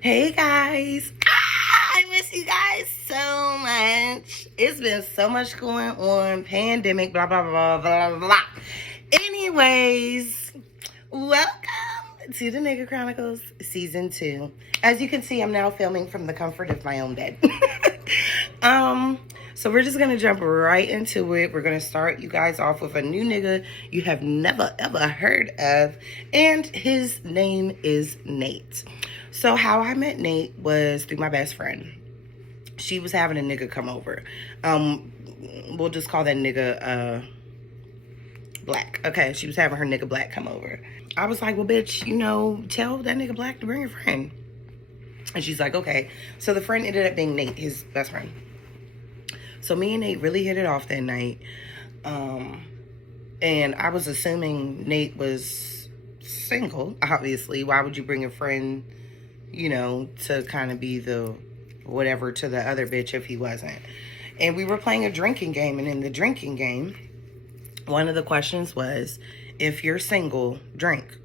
Hey guys, I miss you guys so much. It's been so much going on, pandemic, blah blah blah blah blah. Anyways, welcome to the Nigga Chronicles season 2. As you can see, I'm now filming from the comfort of my own bed. So we're just gonna jump right into it. We're gonna start you guys off with a new nigga you have never ever heard of, and his name is Nate. So how I met Nate was through my best friend. She was having a nigga come over. We'll just call that nigga Black. Okay, she was having her nigga Black come over. I was like, well, bitch, tell that nigga Black to bring a friend. And she's like, okay. So the friend ended up being Nate, his best friend. So me and Nate really hit it off that night. And I was assuming Nate was single, obviously. Why would you bring a friend, to kind of be the whatever to the other bitch if he wasn't? And we were playing a drinking game. And in the drinking game, one of the questions was, if you're single, drink.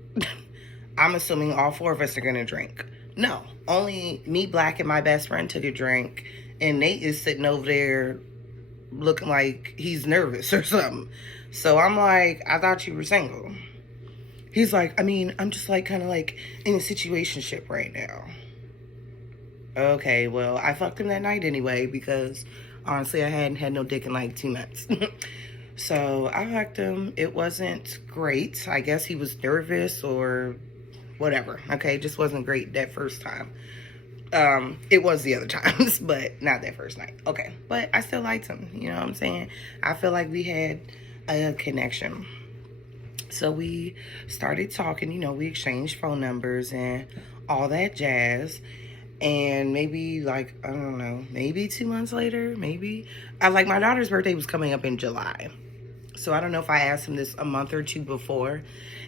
I'm assuming all four of us are going to drink. No, only me, Black, and my best friend took a drink. And Nate is sitting over there looking like he's nervous or something. So I'm like, I thought you were single. He's like, I'm just kind of in a situationship right now. Okay, well, I fucked him that night anyway because honestly, I hadn't had no dick in 2 months. So I fucked him. It wasn't great. I guess he was nervous or whatever. Okay, it just wasn't great that first time. It was the other times, but not that first night. Okay, but I still liked him. You know what I'm saying? I feel like we had a connection. So we started talking. We exchanged phone numbers and all that jazz. And maybe I don't know, maybe 2 months later, my daughter's birthday was coming up in July. So I don't know if I asked him this a month or two before.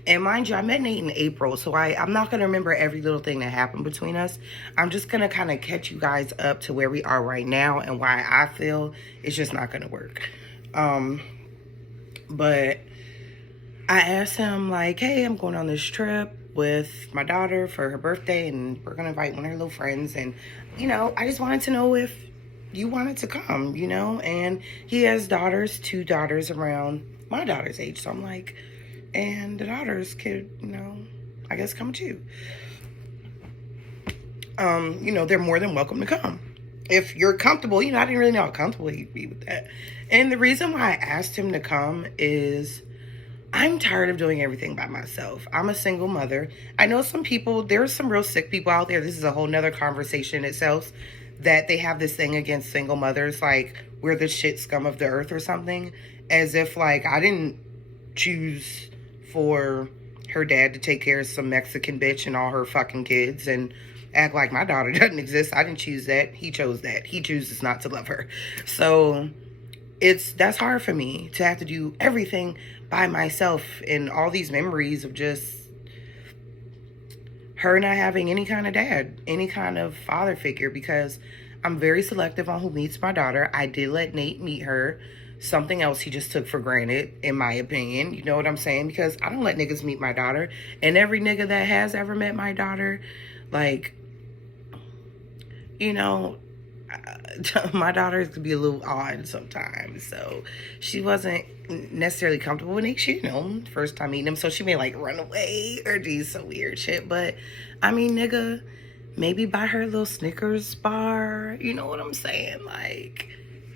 And mind you, I met Nate in April, so I'm not going to remember every little thing that happened between us. I'm just going to kind of catch you guys up to where we are right now and why I feel it's just not going to work. But I asked him, hey, I'm going on this trip with my daughter for her birthday, and we're going to invite one of her little friends. And, I just wanted to know if you wanted to come, and he has 2 daughters around my daughter's age. So I'm like, and the daughters could, I guess come too. They're more than welcome to come. If you're comfortable, I didn't really know how comfortable he'd be with that. And the reason why I asked him to come is I'm tired of doing everything by myself. I'm a single mother. I know some people, there's some real sick people out there. This is a whole nother conversation itself, that they have this thing against single mothers, like we're the shit scum of the earth or something, as if I didn't choose for her dad to take care of some Mexican bitch and all her fucking kids and act like my daughter doesn't exist. I didn't choose that. He chose that. He chooses not to love her. So that's hard for me to have to do everything by myself, and all these memories of just her not having any kind of dad, any kind of father figure, because I'm very selective on who meets my daughter. I did let Nate meet her. Something else he just took for granted, in my opinion. You know what I'm saying? Because I don't let niggas meet my daughter. And every nigga that has ever met my daughter, my daughter could be a little odd sometimes. So she wasn't necessarily comfortable with Nate. She, first time meeting him. So she may run away or do some weird shit. But, nigga, maybe buy her a little Snickers bar. You know what I'm saying?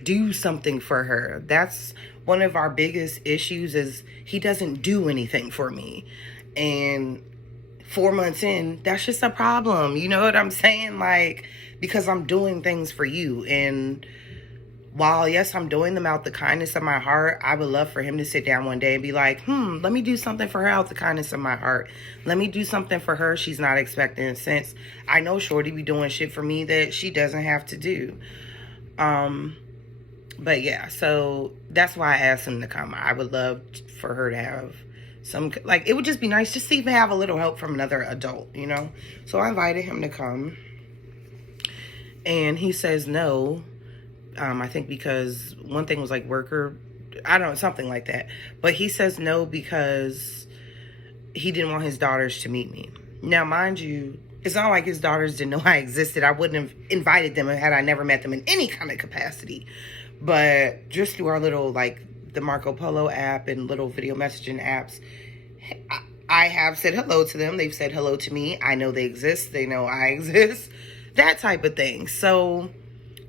Do something for her. That's one of our biggest issues, is he doesn't do anything for me. And 4 months in, that's just a problem. You know what I'm saying? Because I'm doing things for you. And while, yes, I'm doing them out the kindness of my heart, I would love for him to sit down one day and be like, let me do something for her out the kindness of my heart. Let me do something for her she's not expecting, since I know Shorty be doing shit for me that she doesn't have to do. But yeah, so that's why I asked him to come. I would love for her to have some, it would just be nice just to even have a little help from another adult, So I invited him to come. And he says no. I think because one thing was worker, I don't know, something like that. But he says no because he didn't want his daughters to meet me. Now, mind you, It's not like his daughters didn't know I existed. I wouldn't have invited them had I never met them in any kind of capacity. But just through our little, like, the Marco Polo app and little video messaging apps, I have said hello to them. They've said hello to me. I know they exist. They know I exist. That type of thing. So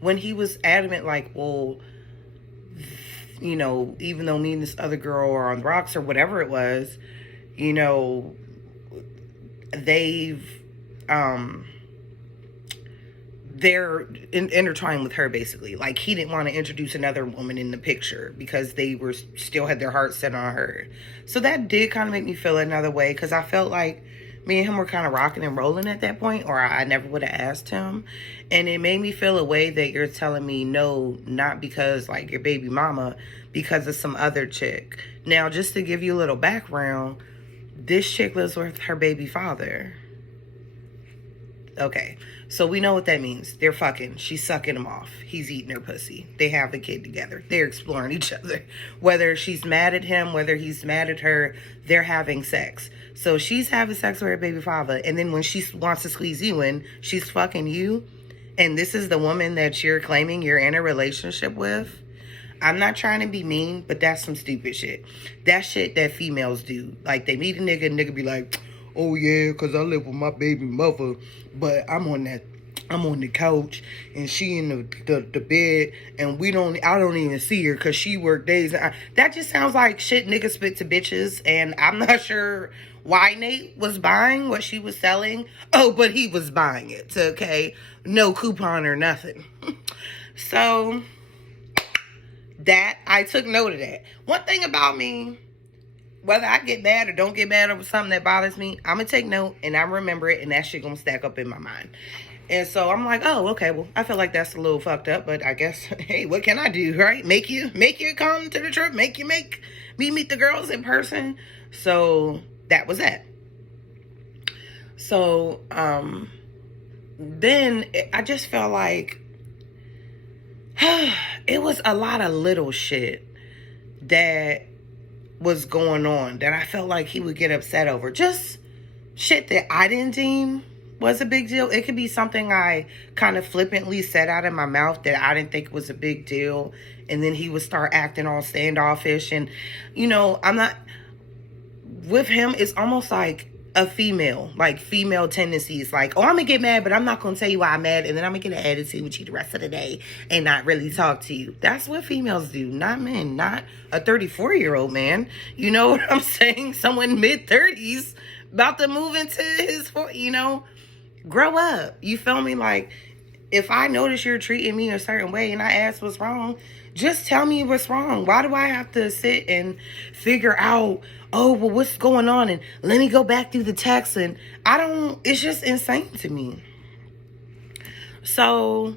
when he was adamant, like, well, you know, even though me and this other girl are on the rocks or whatever it was, you know, they're intertwined with her, basically. Like, he didn't want to introduce another woman in the picture because they were still had their hearts set on her. So that did kind of make me feel another way, because I felt like me and him were kind of rocking and rolling at that point, or I never would have asked him. And it made me feel a way that you're telling me no, not because, like, your baby mama, because of some other chick. Now, just to give you a little background, this chick lives with her baby father. Okay, so we know what that means. They're fucking. She's sucking him off. He's eating her pussy. They have a kid together. They're exploring each other. Whether she's mad at him, whether he's mad at her, they're having sex. So she's having sex with her baby father, and then when she wants to squeeze you in, she's fucking you. And this is the woman that you're claiming you're in a relationship with. I'm not trying to be mean, but that's some stupid shit. That shit that females do. Like, they meet a nigga be like, oh yeah, because I live with my baby mother, but I'm on the couch and she in the bed, and I don't even see her because she work days. That just sounds like shit niggas spit to bitches, and I'm not sure why Nate was buying what she was selling. Oh, but he was buying it, okay? No coupon or nothing. So that, I took note of that. One thing about me, whether I get mad or don't get mad over something that bothers me, I'm going to take note and I remember it, and that shit going to stack up in my mind. And so I'm like, oh, okay, well, I feel like that's a little fucked up, but I guess, hey, what can I do, right? Make you come to the trip, make me meet the girls in person. So that was that. So then I just felt like it was a lot of little shit that was going on that I felt like he would get upset over. Just shit that I didn't deem was a big deal. It could be something I kind of flippantly said out of my mouth that I didn't think was a big deal, and then he would start acting all standoffish. And, you know, I'm not... With him, it's almost like a female tendencies. Like, oh, I'm gonna get mad, but I'm not gonna tell you why I'm mad, and then I'm gonna get an attitude with you the rest of the day and not really talk to you. That's what females do, not men, not a 34-year-old man. You know what I'm saying? Someone mid-30s about to move into his, you know, grow up. You feel me? Like, if I notice you're treating me a certain way and I ask what's wrong, just tell me what's wrong. Why do I have to sit and figure out, oh, well, what's going on? And let me go back through the text. And it's just insane to me. So,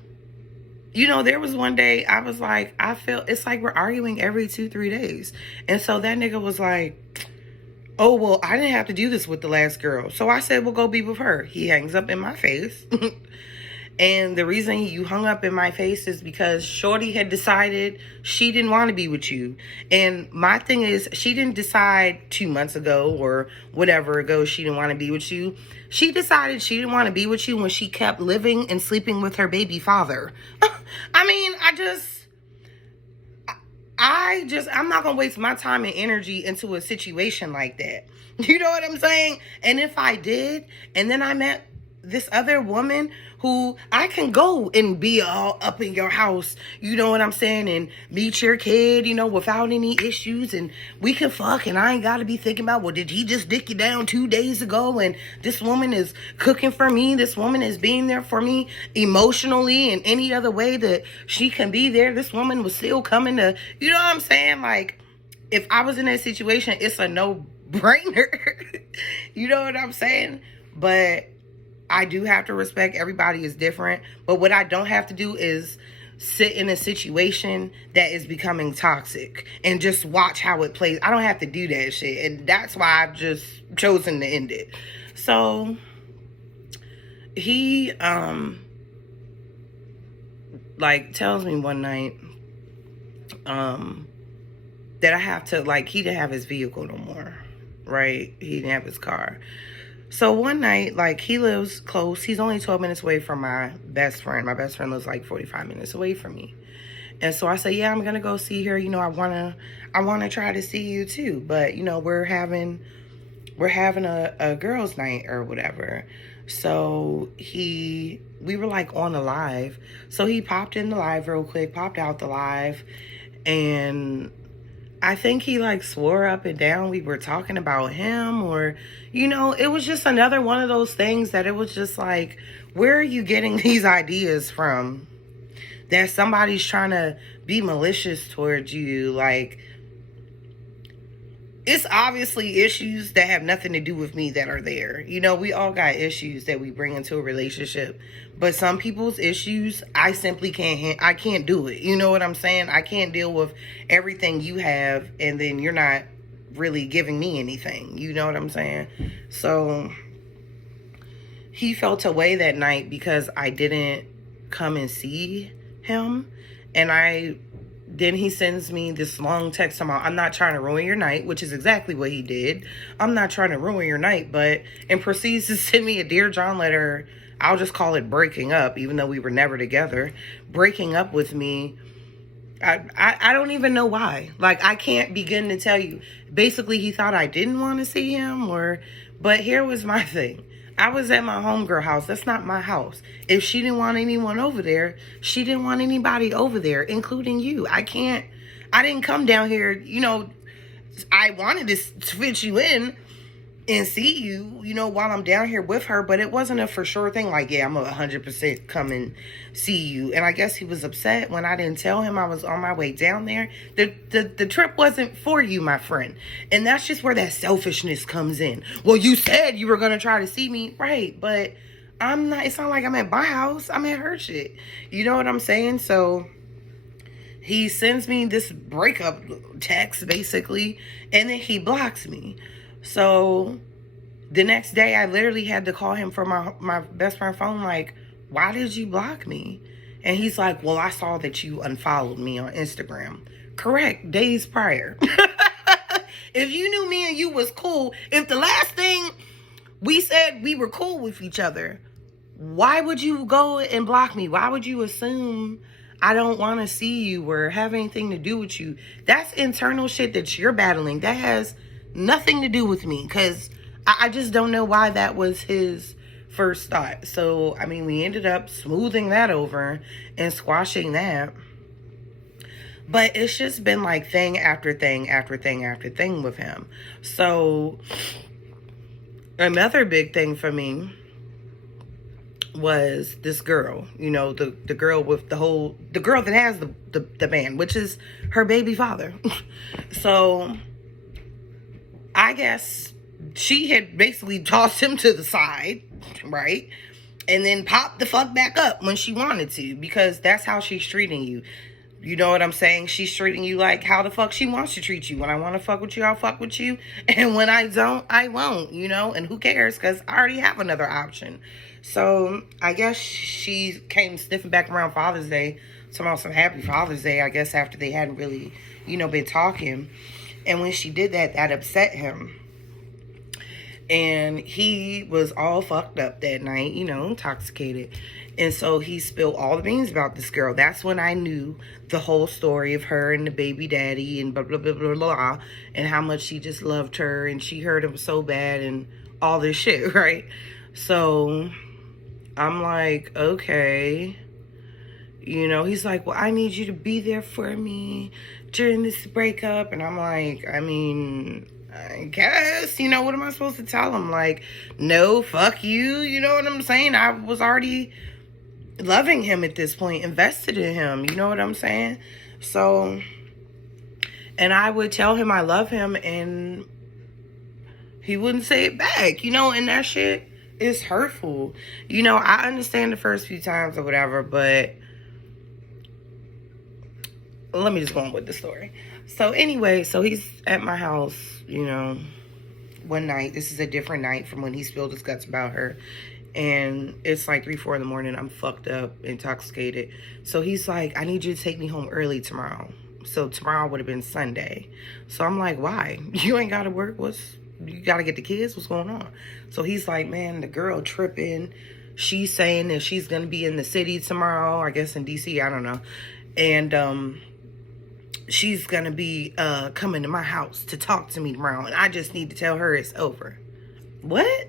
you know, there was one day I was like, I feel it's like we're arguing every 2-3 days. And so that nigga was like, oh, well, I didn't have to do this with the last girl. So I said, well, go be with her. He hangs up in my face. And the reason you hung up in my face is because Shorty had decided she didn't want to be with you. And my thing is, she didn't decide 2 months ago or whatever ago she didn't want to be with you. She decided she didn't want to be with you when she kept living and sleeping with her baby father. I mean, I'm not going to waste my time and energy into a situation like that. You know what I'm saying? And if I did, and then I met this other woman who I can go and be all up in your house, you know what I'm saying, and meet your kid, you know, without any issues, and we can fuck, and I ain't got to be thinking about, well, did he just dick you down 2 days ago, and this woman is cooking for me, this woman is being there for me emotionally and any other way that she can be there, this woman was still coming to, you know what I'm saying, like, if I was in that situation, it's a no-brainer, you know what I'm saying, but I do have to respect everybody is different, but what I don't have to do is sit in a situation that is becoming toxic and just watch how it plays. I don't have to do that shit, and that's why I've just chosen to end it. So he like tells me one night that I have to, like, he didn't have his vehicle no more, right? He didn't have his car. So one night, like, he lives close. He's only 12 minutes away from my best friend. My best friend lives like 45 minutes away from me. And so I say, yeah, I'm going to go see her. You know, I want to try to see you too. But, you know, we're having a girls' night or whatever. So we were like on the live. So he popped in the live real quick, popped out the live. And I think he like swore up and down we were talking about him, or, you know, it was just another one of those things that it was just like, where are you getting these ideas from? That somebody's trying to be malicious towards you. Like, it's obviously issues that have nothing to do with me that are there. You know, we all got issues that we bring into a relationship. But some people's issues, I simply I can't do it. You know what I'm saying? I can't deal with everything you have and then you're not really giving me anything. You know what I'm saying? So he felt away that night because I didn't come and see him. And then he sends me this long text about, I'm not trying to ruin your night, which is exactly what he did. I'm not trying to ruin your night, and proceeds to send me a Dear John letter. I'll just call it breaking up, even though we were never together. Breaking up with me. I don't even know why. Like, I can't begin to tell you. Basically, he thought I didn't want to see him, but here was my thing. I was at my homegirl house. That's not my house. If she didn't want anyone over there, she didn't want anybody over there, including you. I didn't come down here, you know, I wanted to fit you in and see you, you know, while I'm down here with her, but it wasn't a for sure thing. Like, yeah, I'm 100% come and see you. And I guess he was upset when I didn't tell him I was on my way down there. The trip wasn't for you, my friend. And that's just where that selfishness comes in. Well, you said you were going to try to see me. Right. But I'm not, it's not like I'm at my house. I'm at her shit. You know what I'm saying? So he sends me this breakup text, basically, and then he blocks me. So the next day, I literally had to call him from my best friend's phone, like, why did you block me? And he's like, well, I saw that you unfollowed me on Instagram. Correct, days prior. If you knew me and you was cool, if the last thing we said we were cool with each other, why would you go and block me? Why would you assume I don't want to see you or have anything to do with you? That's internal shit that you're battling. That has nothing to do with me, because I just don't know why that was his first thought. So, I mean, we ended up smoothing that over and squashing that. But it's just been like thing after thing after thing after thing with him. So, another big thing for me was this girl, you know, the girl with the girl that has the man, which is her baby father. So I guess she had basically tossed him to the side, right? And then popped the fuck back up when she wanted to, because that's how she's treating you. You know what I'm saying? She's treating you like how the fuck she wants to treat you. When I want to fuck with you, I'll fuck with you. And when I don't, I won't, you know? And who cares? Because I already have another option. So I guess she came sniffing back around Father's Day, talking about some happy Father's Day, I guess, after they hadn't really, you know, been talking. And when she did that, that upset him. And he was all fucked up that night, you know, intoxicated. And so he spilled all the beans about this girl. That's when I knew the whole story of her and the baby daddy and blah, blah, blah, blah, blah. And how much she just loved her and she hurt him so bad and all this shit, right? So I'm like, okay. You know, he's like, well, I need you to be there for me during this breakup. And I'm like, I mean, I guess, you know, what am I supposed to tell him? Like, no, fuck you. You know what I'm saying? I was already loving him at this point, invested in him. You know what I'm saying? So, and I would tell him I love him and he wouldn't say it back, you know, and that shit is hurtful. You know, I understand the first few times or whatever, but let me just go on with the story. So anyway, so he's at my house, you know, one night. This is a different night from when he spilled his guts about her. And it's like 3, 4 in the morning. I'm fucked up, intoxicated. So he's like, I need you to take me home early tomorrow. So tomorrow would have been Sunday. So I'm like, why? You ain't got to work? you got to get the kids? What's going on? So he's like, man, the girl tripping. She's saying that she's going to be in the city tomorrow, I guess in D.C., I don't know. And she's going to be coming to my house to talk to me tomorrow. And I just need to tell her it's over. What?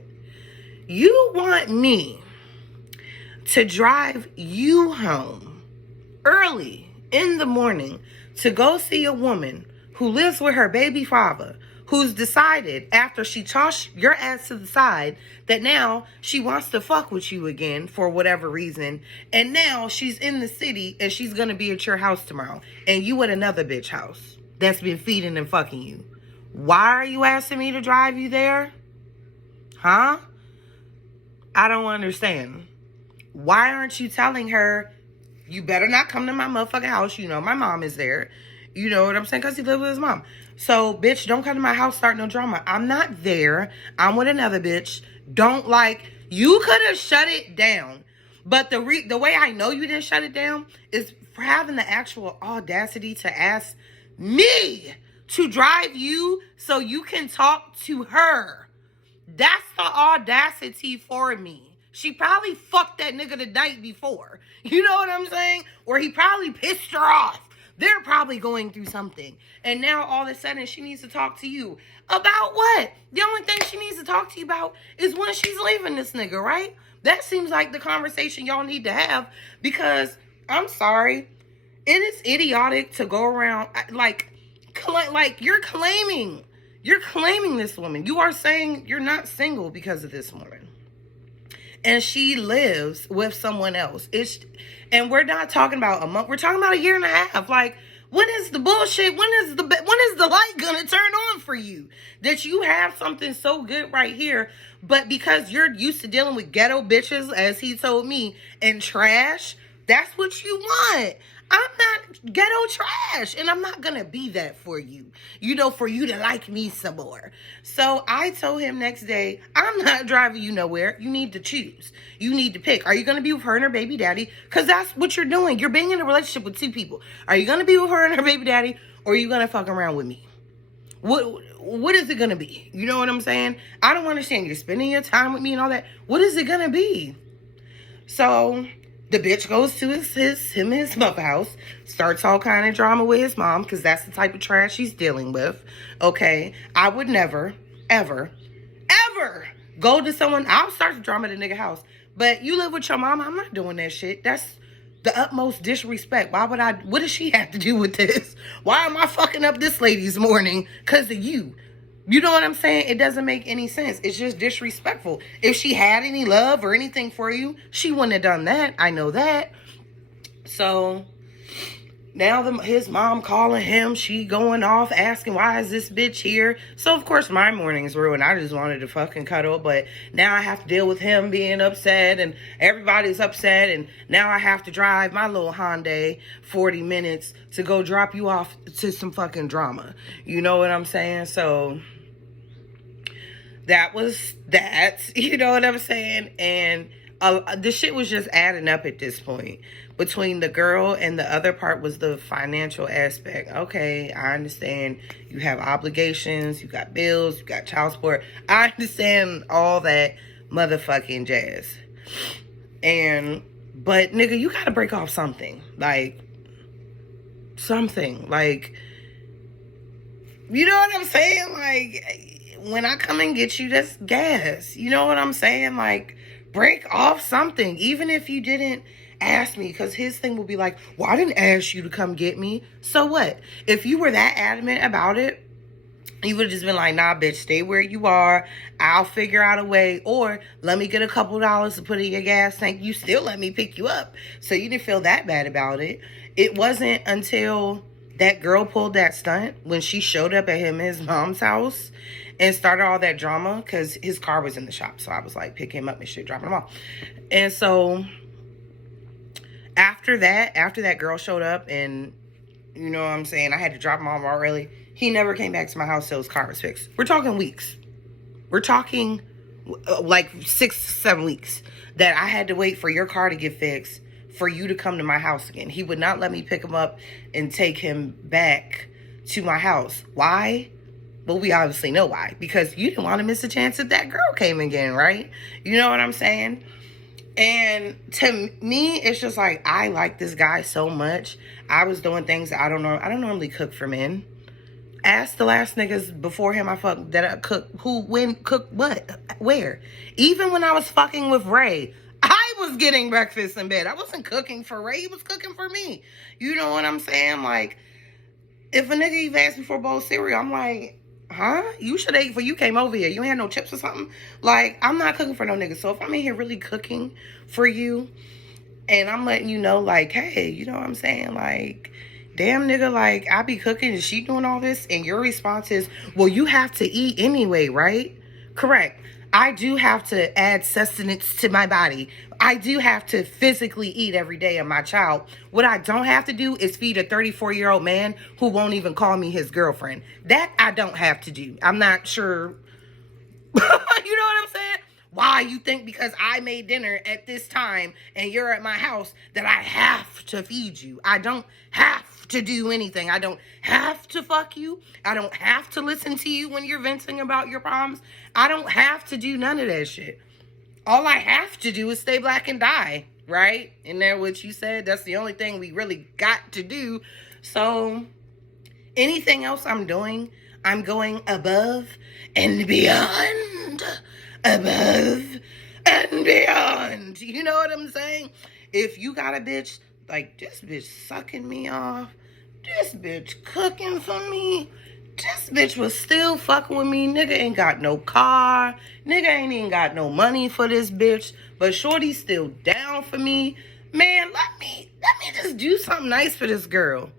You want me to drive you home early in the morning to go see a woman who lives with her baby father, who's decided after she tossed your ass to the side that now she wants to fuck with you again for whatever reason, and now she's in the city and she's gonna be at your house tomorrow, and you at another bitch house that's been feeding and fucking you. Why are you asking me to drive you there? Huh? I don't understand. Why aren't you telling her, you better not come to my motherfucking house? You know my mom is there. You know what I'm saying? Because he lives with his mom. So, bitch, don't come to my house, start no drama. I'm not there. I'm with another bitch. You could have shut it down. But the way I know you didn't shut it down is for having the actual audacity to ask me to drive you so you can talk to her. That's the audacity for me. She probably fucked that nigga the night before. You know what I'm saying? Or he probably pissed her off. They're probably going through something. And now all of a sudden she needs to talk to you. About what? The only thing she needs to talk to you about is when she's leaving this nigga, right? That seems like the conversation y'all need to have, because I'm sorry, it is idiotic to go around like you're claiming this woman. You are saying you're not single because of this woman. And she lives with someone else. And we're not talking about a month. We're talking about a year and a half. Like, when is the bullshit? When is the light gonna turn on for you? That you have something so good right here, but because you're used to dealing with ghetto bitches, as he told me, and trash, that's what you want. I'm not ghetto trash, and I'm not gonna be that for you, for you to like me some more. So I told him next day, I'm not driving you nowhere. You need to choose. You need to pick. Are you gonna be with her and her baby daddy? Because that's what you're doing. You're being in a relationship with two people. Are you gonna be with her and her baby daddy, or are you gonna fuck around with me? What is it gonna be? You know what I'm saying? I don't understand. You're spending your time with me and all that. What is it gonna be? So the bitch goes to him and his mother house, starts all kind of drama with his mom, because that's the type of trash she's dealing with. Okay, I would never, ever, ever go to someone. I'll start the drama at a nigga house, but you live with your mom. I'm not doing that shit. That's the utmost disrespect. Why would I? What does she have to do with this? Why am I fucking up this lady's morning because of you? You know what I'm saying? It doesn't make any sense. It's just disrespectful. If she had any love or anything for you, she wouldn't have done that. I know that. So now his mom calling him, she going off asking, why is this bitch here? So of course my morning's ruined. I just wanted to fucking cuddle, but now I have to deal with him being upset, and everybody's upset, and now I have to drive my little Hyundai 40 minutes to go drop you off to some fucking drama. You know what I'm saying? So that was that. You know what I'm saying? And the shit was just adding up at this point. Between the girl and the other part was the financial aspect. Okay, I understand you have obligations, you got bills, you got child support. I understand all that motherfucking jazz. But nigga, you gotta break off something. Something. You know what I'm saying? When I come and get you, that's gas. You know what I'm saying? Break off something. Even if you didn't ask me, because his thing will be like, well, I didn't ask you to come get me. So what? If you were that adamant about it, you would have just been like, nah, bitch, stay where you are. I'll figure out a way. Or let me get a couple dollars to put in your gas tank. You still let me pick you up. So you didn't feel that bad about it. It wasn't until that girl pulled that stunt when she showed up at him and his mom's house and started all that drama, because his car was in the shop. So I was like, pick him up and shit, dropping him off. And so after that girl showed up, and you know what I'm saying, I had to drop him off early. He never came back to my house till his car was fixed. We're talking weeks. We're talking 6-7 weeks that I had to wait for your car to get fixed for you to come to my house again. He would not let me pick him up and take him back to my house. Why? Well, we obviously know why. Because you didn't want to miss a chance if that girl came again, right? You know what I'm saying? And to me, it's just like, I like this guy so much. I was doing things that I don't know. I don't normally cook for men. Ask the last niggas before him I fucked that I cooked, who, when, cooked what, where. Even when I was fucking with Ray, I was getting breakfast in bed. I wasn't cooking for Ray. He was cooking for me. You know what I'm saying? Like, if a nigga even asked me for a bowl of cereal, I'm like, huh? You should have ate before you came over here. You had no chips or something? Like, I'm not cooking for no nigga. So if I'm in here really cooking for you, and I'm letting you know, like, hey, you know what I'm saying? Like, damn, nigga, like, I be cooking and she doing all this, and your response is, well, you have to eat anyway, right? Correct. I do have to add sustenance to my body. I do have to physically eat every day of my child. What I don't have to do is feed a 34-year-old man who won't even call me his girlfriend. That I don't have to do. I'm not sure. You know what I'm saying? Why you think because I made dinner at this time and you're at my house that I have to feed you? I don't have to do anything. I don't have to fuck you. I don't have to listen to you when you're venting about your problems. I don't have to do none of that shit. All I have to do is stay black and die, right? Isn't that what you said? That's the only thing we really got to do. So anything else I'm doing, I'm going above and beyond. Above and beyond. You know what I'm saying? If you got a bitch, like, this bitch sucking me off, this bitch cooking for me, this bitch was still fucking with me, nigga ain't got no car, nigga ain't even got no money for this bitch, but shorty's still down for me, man, let me just do something nice for this girl.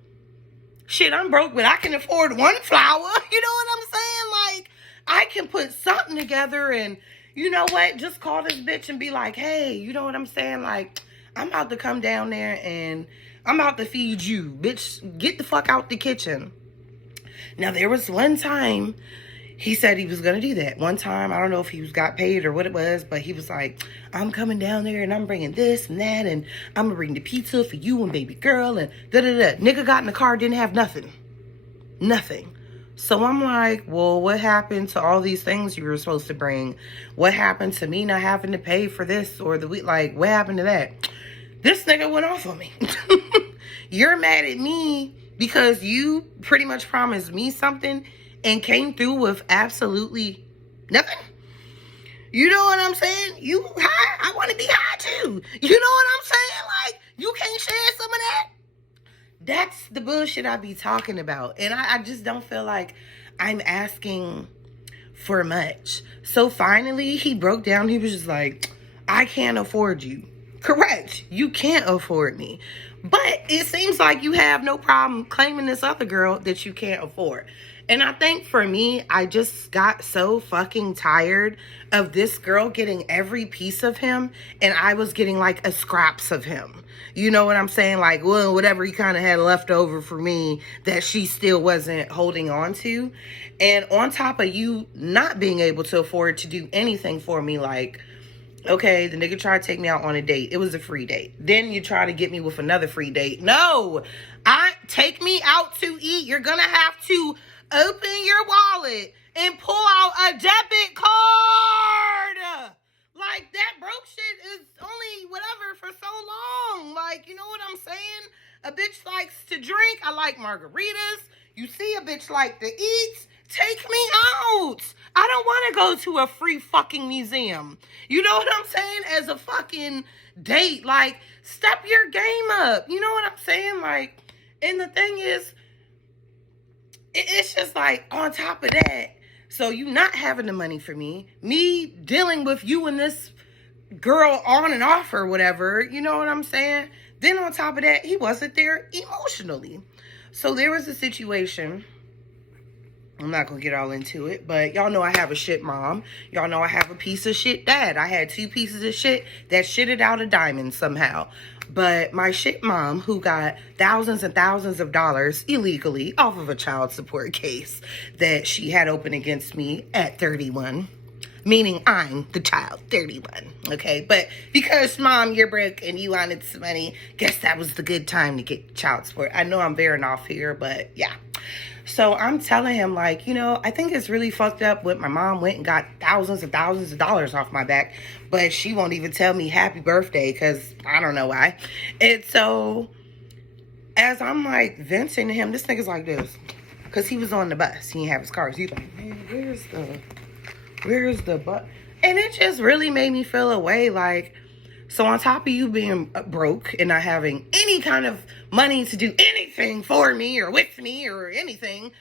Shit, I'm broke, but I can afford one flower. You know what I'm saying? Like, I can put something together and, you know what, just call this bitch and be like, hey, you know what I'm saying? Like, I'm about to come down there and I'm about to feed you. Bitch, get the fuck out the kitchen. Now, there was one time he said he was going to do that. One time, I don't know if he got paid or what it was, but he was like, I'm coming down there and I'm bringing this and that and I'm going to bring the pizza for you and baby girl and da-da-da. Nigga got in the car, didn't have nothing. Nothing. So I'm like, well, what happened to all these things you were supposed to bring? What happened to me not having to pay for this or the week? Like, what happened to that? This nigga went off on me. You're mad at me because you pretty much promised me something and came through with absolutely nothing. You know what I'm saying? You high, I want to be high too. You know what I'm saying? Like, you can't share some of that? That's the bullshit I be talking about. And I just don't feel like I'm asking for much. So finally, he broke down. He was just like, I can't afford you. Correct. You can't afford me. But it seems like you have no problem claiming this other girl that you can't afford. And I think for me, I just got so fucking tired of this girl getting every piece of him and I was getting like a scraps of him. You know what I'm saying? Like, well, whatever he kind of had left over for me that she still wasn't holding on to. And on top of you not being able to afford to do anything for me, like, okay, the nigga tried to take me out on a date. It was a free date. Then you try to get me with another free date. No, take me out to eat. You're gonna have to open your wallet and pull out a debit card. Like, that broke shit is only whatever for so long. Like, you know what I'm saying? A bitch likes to drink. I like margaritas. You see a bitch like to eat. Take me out. I don't want to go to a free fucking museum. You know what I'm saying? As a fucking date. Like, step your game up. You know what I'm saying? Like, and the thing is, it's just like, on top of that, so you not having the money for me dealing with you and this girl on and off or whatever, you know what I'm saying? Then on top of that, he wasn't there emotionally. So there was a situation, I'm not going to get all into it, but y'all know I have a shit mom. Y'all know I have a piece of shit dad. I had two pieces of shit that shitted out a diamond somehow. But my shit mom, who got thousands and thousands of dollars illegally off of a child support case that she had open against me at 31, meaning I'm the child, 31, okay? But because, Mom, you're broke and you wanted some money, guess that was the good time to get child support. I know I'm veering off here, but yeah. So I'm telling him, like, I think it's really fucked up what my mom went and got thousands and thousands of dollars off my back, but she won't even tell me happy birthday because I don't know why. And so as I'm like venting to him, this nigga's like this. Because he was on the bus. He didn't have his car. So he's like, man, where's the bus? And it just really made me feel a way like, so on top of you being broke and not having any kind of money to do anything for me or with me or anything,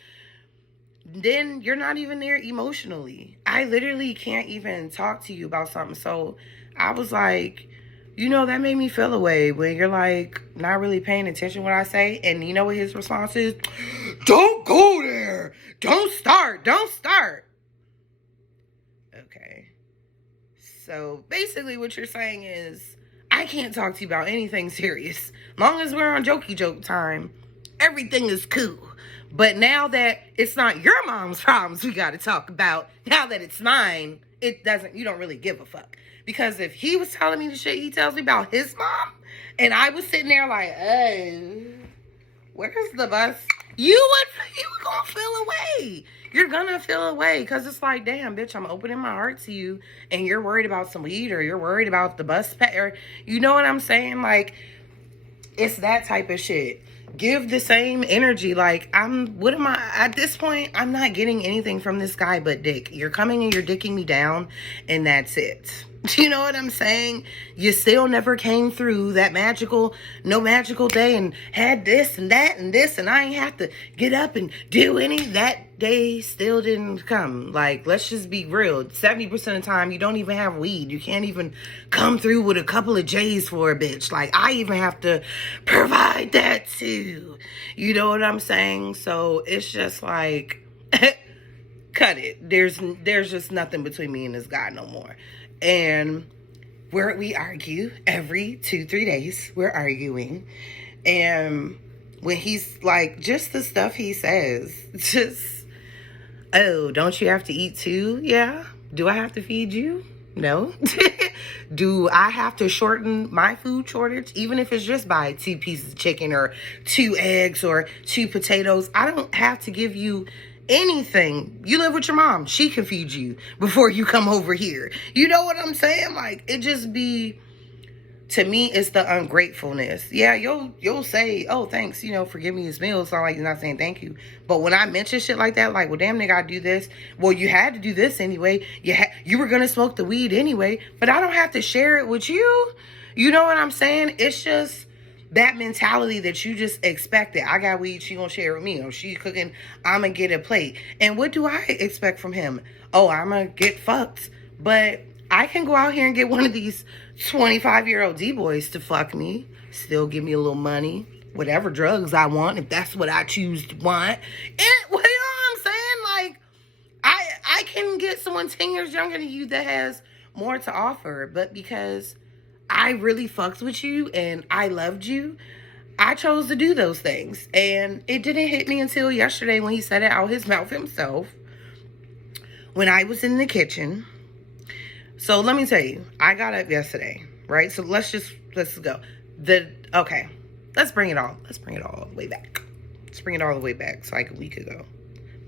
then you're not even there emotionally. I literally can't even talk to you about something. So I was like, that made me feel a way when you're like not really paying attention to what I say. And you know what his response is? Don't go there. Don't start. Okay. So basically what you're saying is I can't talk to you about anything serious. As long as we're on jokey joke time, everything is cool. But now that it's not your mom's problems we got to talk about, now that it's mine, you don't really give a fuck. Because if he was telling me the shit he tells me about his mom, and I was sitting there like, hey, where's the bus? You gonna feel away. You're gonna feel away because it's like, damn, bitch, I'm opening my heart to you, and you're worried about some weed, or you're worried about the bus or you know what I'm saying? Like, it's that type of shit. Give the same energy. Like, at this point, I'm not getting anything from this guy but dick. You're coming and you're dicking me down, and that's it. You know what I'm saying? You still never came through that no magical day and had this and that and this, and I ain't have to get up and do any. That day still didn't come. Like, let's just be real. 70% of the time, you don't even have weed. You can't even come through with a couple of J's for a bitch. Like, I even have to provide that too. You know what I'm saying? So it's just like, cut it. There's just nothing between me and this guy no more. And we argue every 2-3 days. We're arguing. And when he's like, just the stuff he says, oh, don't you have to eat too? Yeah. Do I have to feed you? No. Do I have to shorten my food shortage? Even if it's just by 2 pieces of chicken or 2 eggs or 2 potatoes. I don't have to give you anything. You live with your mom. She can feed you before you come over here. You know what I'm saying? Like, it just be, to me, it's the ungratefulness. Yeah, you'll say, oh, thanks, for giving me his meal. It's not like you're not saying thank you. But when I mention shit like that, like, well, damn, nigga, I do this. Well, you had to do this anyway. You were going to smoke the weed anyway. But I don't have to share it with you. You know what I'm saying? It's just that mentality that you just expected. I got weed, she gonna share it with me. Or she cooking, I'm gonna get a plate. And what do I expect from him? Oh, I'm gonna get fucked. But I can go out here and get one of these 25-year-old D-boys to fuck me. Still give me a little money. Whatever drugs I want, if that's what I choose to want. And, well, you know what I'm saying? Like, I can get someone 10 years younger than you that has more to offer. But because I really fucked with you and I loved you, I chose to do those things. And it didn't hit me until yesterday when he said it out his mouth himself. When I was in the kitchen. So let me tell you, I got up yesterday, right? So let's go. Okay, let's bring it all the way back. Let's bring it all the way back. It's like a week ago.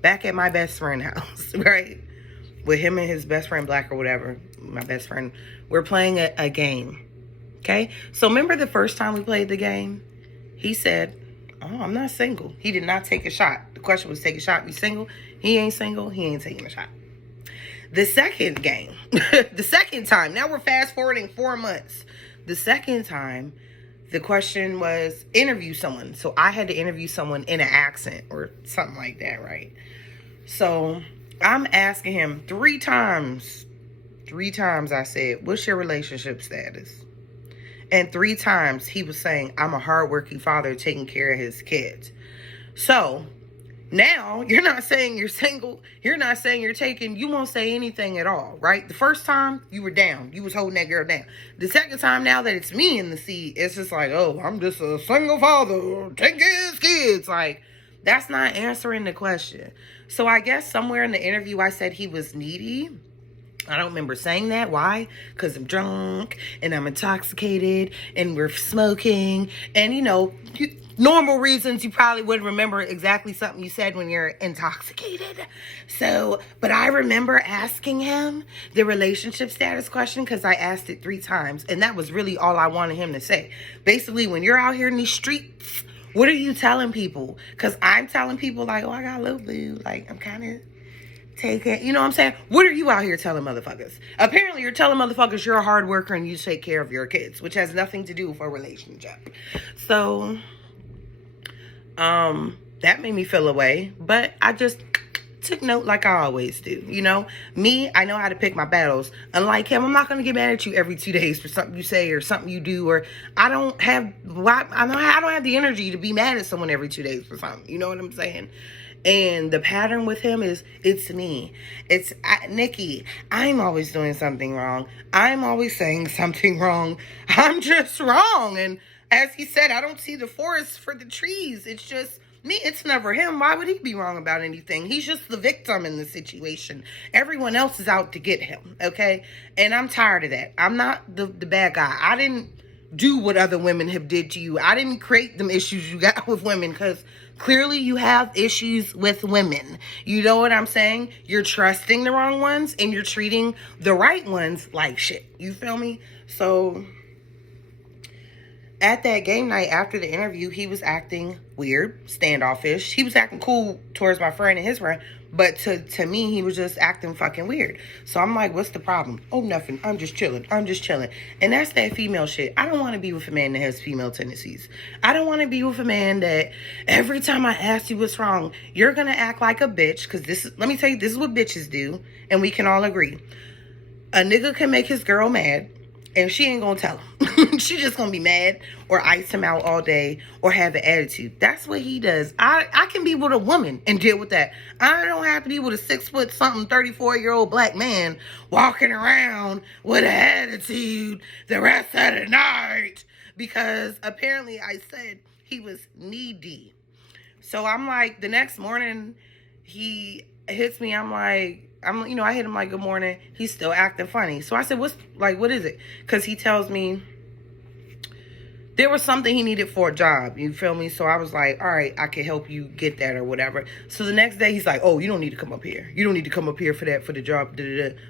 Back at my best friend's house, right? With him and his best friend, Black or whatever, my best friend, we're playing a game. Okay, so remember the first time we played the game? He said, oh, I'm not single. He did not take a shot. The question was, take a shot, you single? He ain't single, he ain't taking a shot. The second game, the second time, now we're fast forwarding 4 months. The second time, the question was, interview someone. So I had to interview someone in an accent or something like that, right? So I'm asking him 3 times. 3 times I said, what's your relationship status? And 3 times he was saying, I'm a hardworking father taking care of his kids. So now you're not saying you're single. You're not saying you're taking. You won't say anything at all, right? The first time you were down. You was holding that girl down. The second time, now that it's me in the seat, it's just like, oh, I'm just a single father taking care of his kids. Like, that's not answering the question. So I guess somewhere in the interview I said he was needy. I don't remember saying that. Why? Because I'm drunk and I'm intoxicated and we're smoking. And, normal reasons you probably wouldn't remember exactly something you said when you're intoxicated. So, but I remember asking him the relationship status question because I asked it 3 times. And that was really all I wanted him to say. Basically, when you're out here in these streets, what are you telling people? Because I'm telling people like, oh, I got a little boo. Like, I'm kind of... take it. You know what I'm saying? What are you out here telling motherfuckers? Apparently you're telling motherfuckers you're a hard worker and you take care of your kids, which has nothing to do with a relationship. So, that made me feel away, but I just took note like I always do. Me, I know how to pick my battles. Unlike him, I'm not going to get mad at you every 2 days for something you say or something you do, or I don't have the energy to be mad at someone every 2 days for something. You know what I'm saying? And the pattern with him is, it's me. It's Nikki. I'm always doing something wrong. I'm always saying something wrong. I'm just wrong. And as he said, I don't see the forest for the trees. It's just me. It's never him. Why would he be wrong about anything? He's just the victim in the situation. Everyone else is out to get him, okay? And I'm tired of that. I'm not the bad guy. I didn't do what other women have did to you. I didn't create them issues you got with women, because clearly you have issues with women. You know what I'm saying? You're trusting the wrong ones and you're treating the right ones like shit. You feel me? So at that game night after the interview, he was acting weird, standoffish. He was acting cool towards my friend and his friend, but to me, he was just acting fucking weird. So I'm like, what's the problem? Oh, nothing. I'm just chilling. And that's that female shit. I don't want to be with a man that has female tendencies. I don't want to be with a man that every time I ask you what's wrong, you're going to act like a bitch. Because let me tell you, this is what bitches do. And we can all agree. A nigga can make his girl mad, and she ain't gonna tell him. She just gonna be mad or ice him out all day or have an attitude. That's what he does. I can be with a woman and deal with that. I don't have to be with a 6-foot-something, 34-year-old black man walking around with an attitude the rest of the night. Because apparently I said he was needy. So I'm like, the next morning he hits me. I hit him like, good morning. He's still acting funny. So I said, what is it? Because he tells me there was something he needed for a job. You feel me? So I was like, all right, I can help you get that or whatever. So the next day he's like, oh, you don't need to come up here. You don't need to come up here for that, for the job.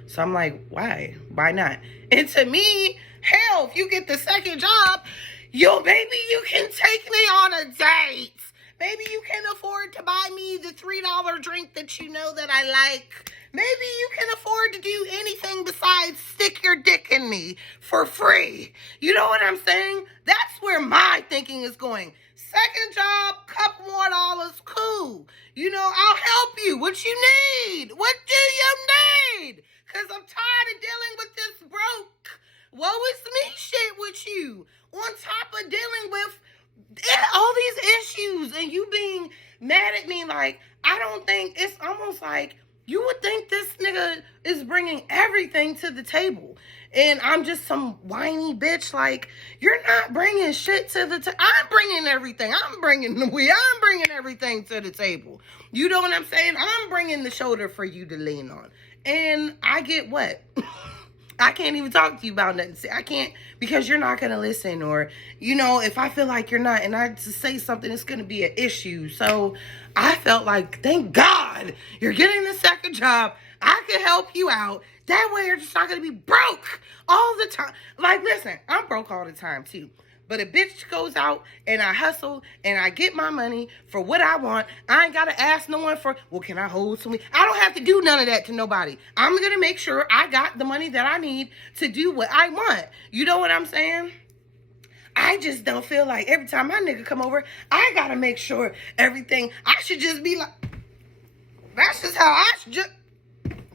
So I'm like, why? Why not? And to me, hell, if you get the second job, maybe you can take me on a date. Maybe you can afford to buy me the $3 drink that you know that I like. Maybe you can afford to do anything besides stick your dick in me for free. You know what I'm saying? That's where my thinking is going. Second job, couple more dollars, cool. I'll help you. What you need? What do you need? Because I'm tired of dealing with this broke, woe is me shit with you. On top of dealing with all these issues and you being mad at me. Like, I don't think, it's almost like you would think this nigga is bringing everything to the table and I'm just some whiny bitch. Like, you're not bringing shit to the table. I'm bringing everything. I'm bringing everything to the table. You know what I'm saying? I'm bringing the shoulder for you to lean on. And I get what? I can't even talk to you about nothing. I can't, because you're not going to listen. Or, if I feel like you're not and I just say something, it's going to be an issue. So I felt like, thank God you're getting the second job. I can help you out. That way you're just not going to be broke all the time. Like, listen, I'm broke all the time too. But a bitch goes out and I hustle and I get my money for what I want. I ain't got to ask no one for, well, can I hold some? I don't have to do none of that to nobody. I'm going to make sure I got the money that I need to do what I want. You know what I'm saying? I just don't feel like every time my nigga come over, I got to make sure everything, I should just be like, that's just how I should just,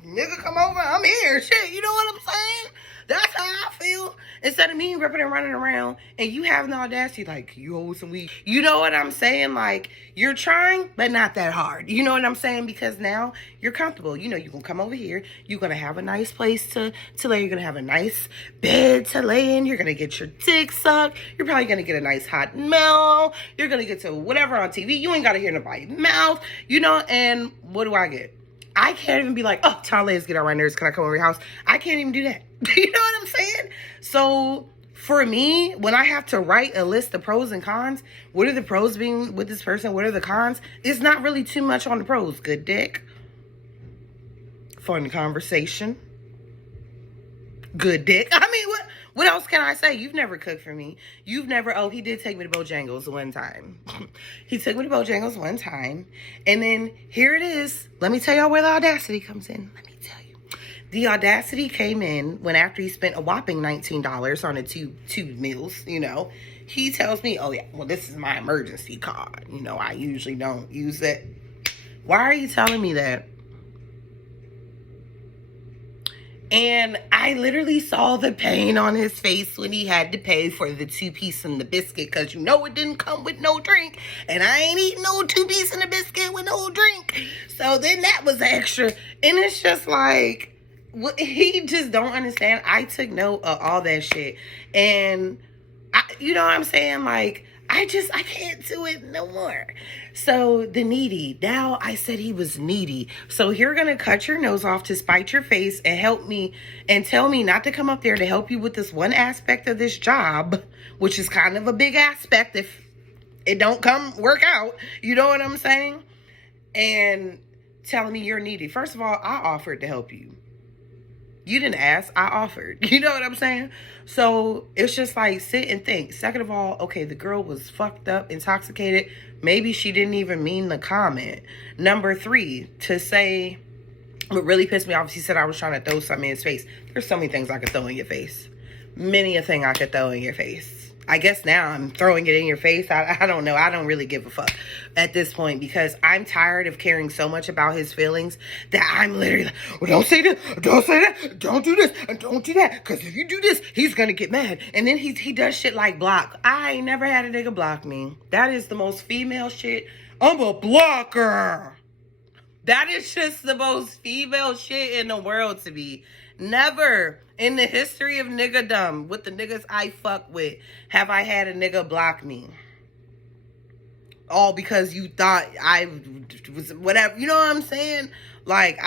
nigga come over, I'm here, shit, you know what I'm saying? That's how I feel. Instead of me ripping and running around and you having the audacity, like, you hold some weed. You know what I'm saying? Like, you're trying, but not that hard. You know what I'm saying? Because now you're comfortable. You're going to come over here. You're going to have a nice place to lay. You're going to have a nice bed to lay in. You're going to get your dick sucked. You're probably going to get a nice hot meal. You're going to get to whatever on TV. You ain't got to hear nobody's mouth. And what do I get? I can't even be like, oh, Charlie, let's get on my nerves. Can I come over your house? I can't even do that. You know what I'm saying? So for me, when I have to write a list of pros and cons, what are the pros being with this person? What are the cons? It's not really too much on the pros. Good dick. Fun conversation. Good dick. I mean, what else can I say? You've never cooked for me. You've never, oh, he did take me to Bojangles one time. He took me to Bojangles one time. And then here it is. Let me tell y'all where the audacity comes in. Let me tell you. The audacity came in when after he spent a whopping $19 on two meals, you know. He tells me, oh yeah, well, this is my emergency card. You know, I usually don't use it. Why are you telling me that? And I literally saw the pain on his face when he had to pay for the 2-piece and the biscuit, because you know it didn't come with no drink. And I ain't eating no 2-piece and a biscuit with no drink. So then that was extra. And it's just like, he just don't understand. I took note of all that shit. And, you know what I'm saying? Like, I can't do it no more. So the needy. Now I said he was needy. So you're going to cut your nose off to spite your face and help me and tell me not to come up there to help you with this one aspect of this job, which is kind of a big aspect if it don't work out. You know what I'm saying? And telling me you're needy. First of all, I offered to help you. You didn't ask, I offered. You know what I'm saying? So it's just like, sit and think. Second of all, okay, the girl was fucked up, intoxicated. Maybe she didn't even mean the comment. Number 3, to say, what really pissed me off, he said I was trying to throw something in his face. There's so many things I could throw in your face. Many a thing I could throw in your face. I guess now I'm throwing it in your face. I don't know. I don't really give a fuck at this point, because I'm tired of caring so much about his feelings that I'm literally like, well, don't say this, don't say that, don't do this, and don't do that, because if you do this, he's going to get mad. And then he does shit like block. I ain't never had a nigga block me. That is the most female shit. I'm a blocker. That is just the most female shit in the world to me. Never in the history of niggadom with the niggas I fuck with have I had a nigga block me. All because you thought I was whatever. You know what I'm saying? Like,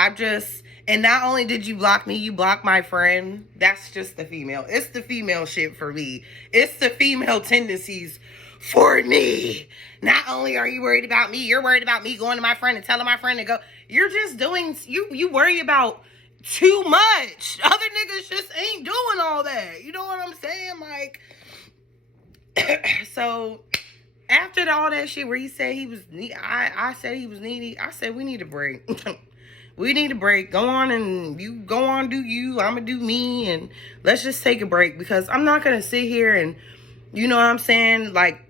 and not only did you block me, you blocked my friend. That's just the female. It's the female shit for me. It's the female tendencies for me. Not only are you worried about me, you're worried about me going to my friend and telling my friend to go. You're just doing, you worry about too much. Other niggas just ain't doing all that. You know what I'm saying? Like, so after all that shit where he said he was, I said he was needy. I said, we need a break. We need a break. Go on and you go on, do you. I'm going to do me. And let's just take a break, because I'm not going to sit here and, you know what I'm saying, like,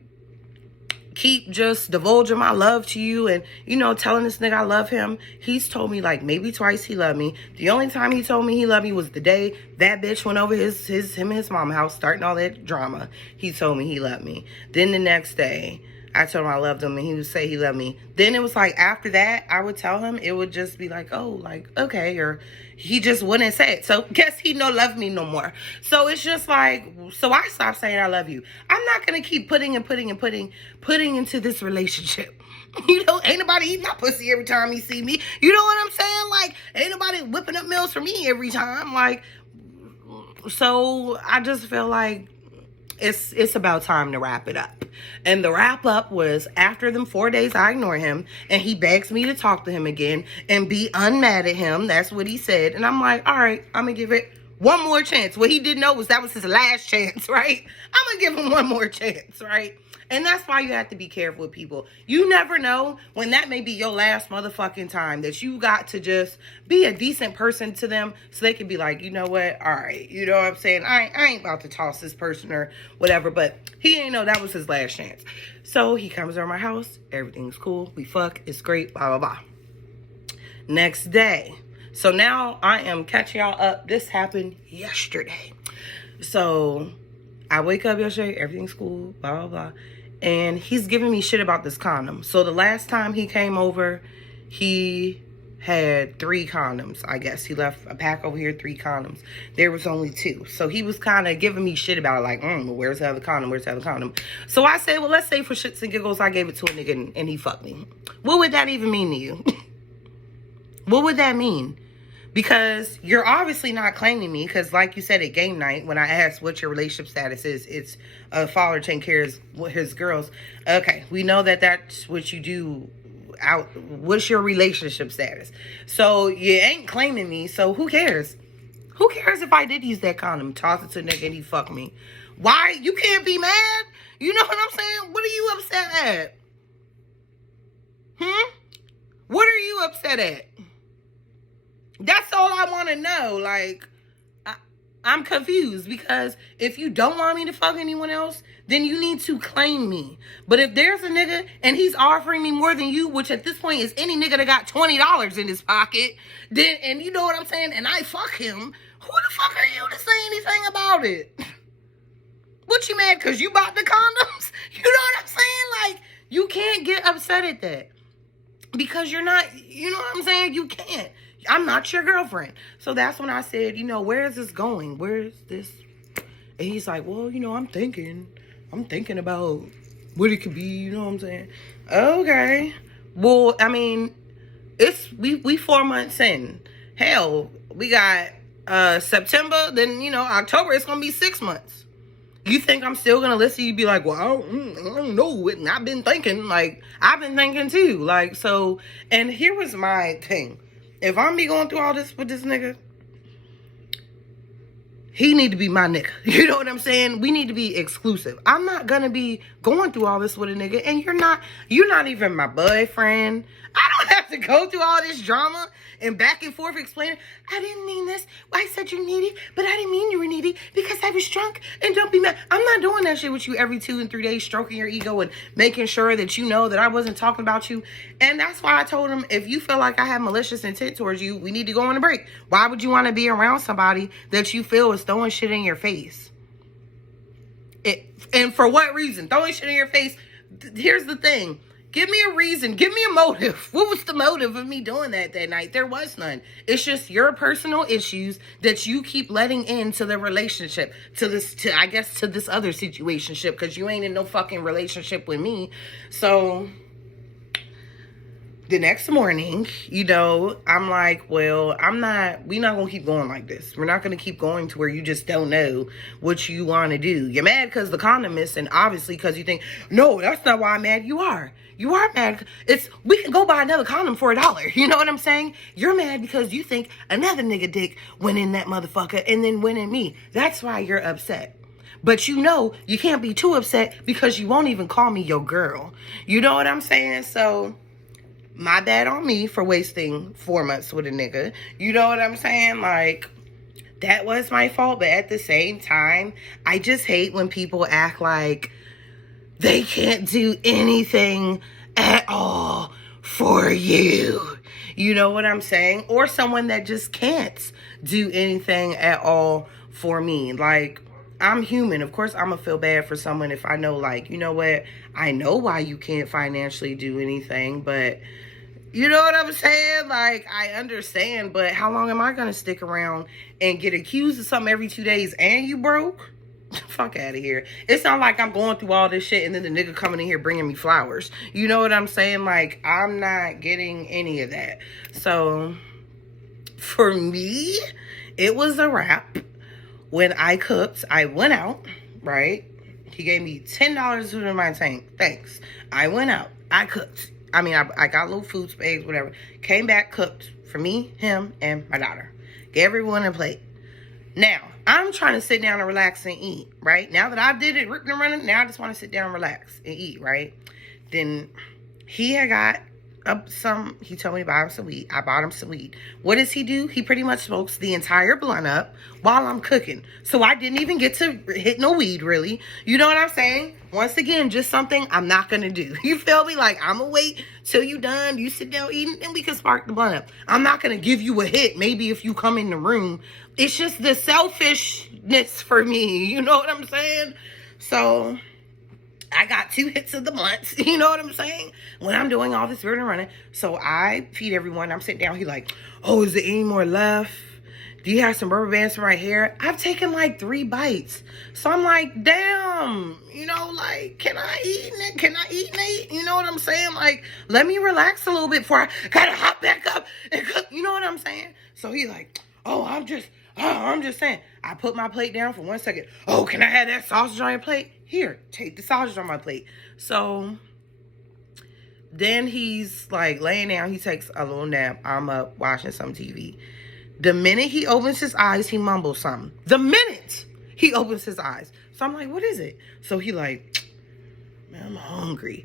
keep just divulging my love to you and, you know, telling this nigga I love him. He's told me like maybe twice he loved me. The only time he told me he loved me was the day that bitch went over him and his mama house, starting all that drama. He told me he loved me. Then the next day, I told him I loved him and he would say he loved me. Then it was like after that, I would tell him, it would just be like, oh, like, okay, or he just wouldn't say it. So guess he no love me no more. So it's just like, so I stopped saying I love you. I'm not going to keep putting into this relationship. You know, ain't nobody eating my pussy every time he see me. You know what I'm saying? Like, ain't nobody whipping up meals for me every time. Like, so I just feel like it's about time to wrap it up. And the wrap up was after them 4 days I ignore him and he begs me to talk to him again and be unmad at him. That's what he said. And I'm like, all right, I'm gonna give it one more chance. What he didn't know was that was his last chance, right? I'm gonna give him one more chance, right? And that's why you have to be careful with people. You never know when that may be your last motherfucking time that you got to just be a decent person to them so they can be like, you know what? All right. You know what I'm saying? I ain't about to toss this person or whatever, but he ain't know that was his last chance. So he comes over my house. Everything's cool. We fuck. It's great. Blah, blah, blah. Next day. So now I am catching y'all up. This happened yesterday. So I wake up yesterday. Everything's cool. Blah, blah, blah. And he's giving me shit about this condom. So the last time he came over, he had 3 condoms, I guess. He left a pack over here, 3 condoms. There was only 2. So he was kind of giving me shit about it, like, where's the other condom? Where's the other condom? So I said, well, let's say for shits and giggles, I gave it to a nigga and he fucked me. What would that even mean to you? What would that mean? Because you're obviously not claiming me, because like you said at game night, when I asked what your relationship status is, it's a father taking care of his girls. Okay, we know that that's what you do out. What's your relationship status? So you ain't claiming me, so who cares? Who cares if I did use that condom, toss it to a nigga and he fuck me? Why? You can't be mad? You know what I'm saying? What are you upset at? What are you upset at? That's all I want to know. Like, I'm confused, because if you don't want me to fuck anyone else, then you need to claim me. But if there's a nigga and he's offering me more than you, which at this point is any nigga that got $20 in his pocket, then, and you know what I'm saying, and I fuck him, who the fuck are you to say anything about it? What, you mad because you bought the condoms? You know what I'm saying? Like, you can't get upset at that. Because you're not, you know what I'm saying? You can't. I'm not your girlfriend. So that's when I said, you know, where is this going? Where is this? And he's like, well, you know, I'm thinking about what it could be, you know what I'm saying? Okay. Well, I mean, we 4 months in. Hell, we got September, then, you know, October, it's gonna be 6 months. You think I'm still gonna listen? You'd be like, well, I don't know. And I've been thinking, like, I've been thinking too. Like, so, and here was my thing. If I'm be going through all this with this nigga, he need to be my nigga. You know what I'm saying? We need to be exclusive. I'm not gonna be going through all this with a nigga, and you're not even my boyfriend. I don't have to go through all this drama and back and forth explaining, I didn't mean this. I said you're needy, but I didn't mean you were needy because I was drunk, and don't be mad. I'm not doing that shit with you every 2 and 3 days, stroking your ego and making sure that you know that I wasn't talking about you. And that's why I told him, if you feel like I have malicious intent towards you, we need to go on a break. Why would you want to be around somebody that you feel is throwing shit in your face? And for what reason? Throwing shit in your face. Here's the thing. Give me a reason. Give me a motive. What was the motive of me doing that night? There was none. It's just your personal issues that you keep letting into the relationship, to this other situationship, because you ain't in no fucking relationship with me. So the next morning, you know, I'm like, well, we're not going to keep going like this. We're not going to keep going to where you just don't know what you want to do. You're mad because the condom missing, obviously, because you think, no, that's not why I'm mad. You are mad. We can go buy another condom for $1. You know what I'm saying? You're mad because you think another nigga dick went in that motherfucker and then went in me. That's why you're upset. But you know, you can't be too upset because you won't even call me your girl. You know what I'm saying? So my bad on me for wasting 4 months with a nigga. You know what I'm saying? Like, that was my fault. But at the same time, I just hate when people act like they can't do anything at all for you. You know what I'm saying? Or someone that just can't do anything at all for me. Like, I'm human. Of course, I'm going to feel bad for someone if I know, like, you know what? I know why you can't financially do anything, but you know what I'm saying? Like, I understand, but how long am I going to stick around and get accused of something every 2 days and you broke? Fuck out of here. It's not like I'm going through all this shit and then the nigga coming in here bringing me flowers. You know what I'm saying? Like, I'm not getting any of that. So, for me, it was a wrap. When I cooked, I went out, right? He gave me $10 to put in my tank. Thanks. I went out. I cooked. I mean, I got little food space, whatever. Came back, cooked for me, him, and my daughter. Gave everyone a plate. Now, I'm trying to sit down and relax and eat, right? Now that I did it, ripping and running, now I just want to sit down and relax and eat, right? Then he had got he told me to buy him some weed. I bought him some weed. What does he do? He pretty much smokes the entire blunt up while I'm cooking. So I didn't even get to hit no weed, really. You know what I'm saying? Once again, just something I'm not going to do. You feel me? Like, I'm going to wait till you done. You sit down eating, and we can spark the blunt up. I'm not going to give you a hit. Maybe if you come in the room. It's just the selfishness for me. You know what I'm saying? So I got 2 hits of the blunts, you know what I'm saying? When I'm doing all this weird and running. So I feed everyone. I'm sitting down. He's like, oh, is there any more left? do you have some rubber bands for my hair? I've taken like 3 bites. So I'm like, damn, you know, like, can I eat, Nick? Can I eat, Nate? You know what I'm saying? Like, let me relax a little bit before I gotta hop back up and cook. You know what I'm saying? So he's like, oh, I'm just saying. I put my plate down for 1 second. Oh, can I have that sausage on your plate? Here, take the sausage on my plate. So then he's like laying down. He takes a little nap. I'm up watching some TV. The minute he opens his eyes, he mumbles something. The minute he opens his eyes. So I'm like, what is it? So he like, man, I'm hungry.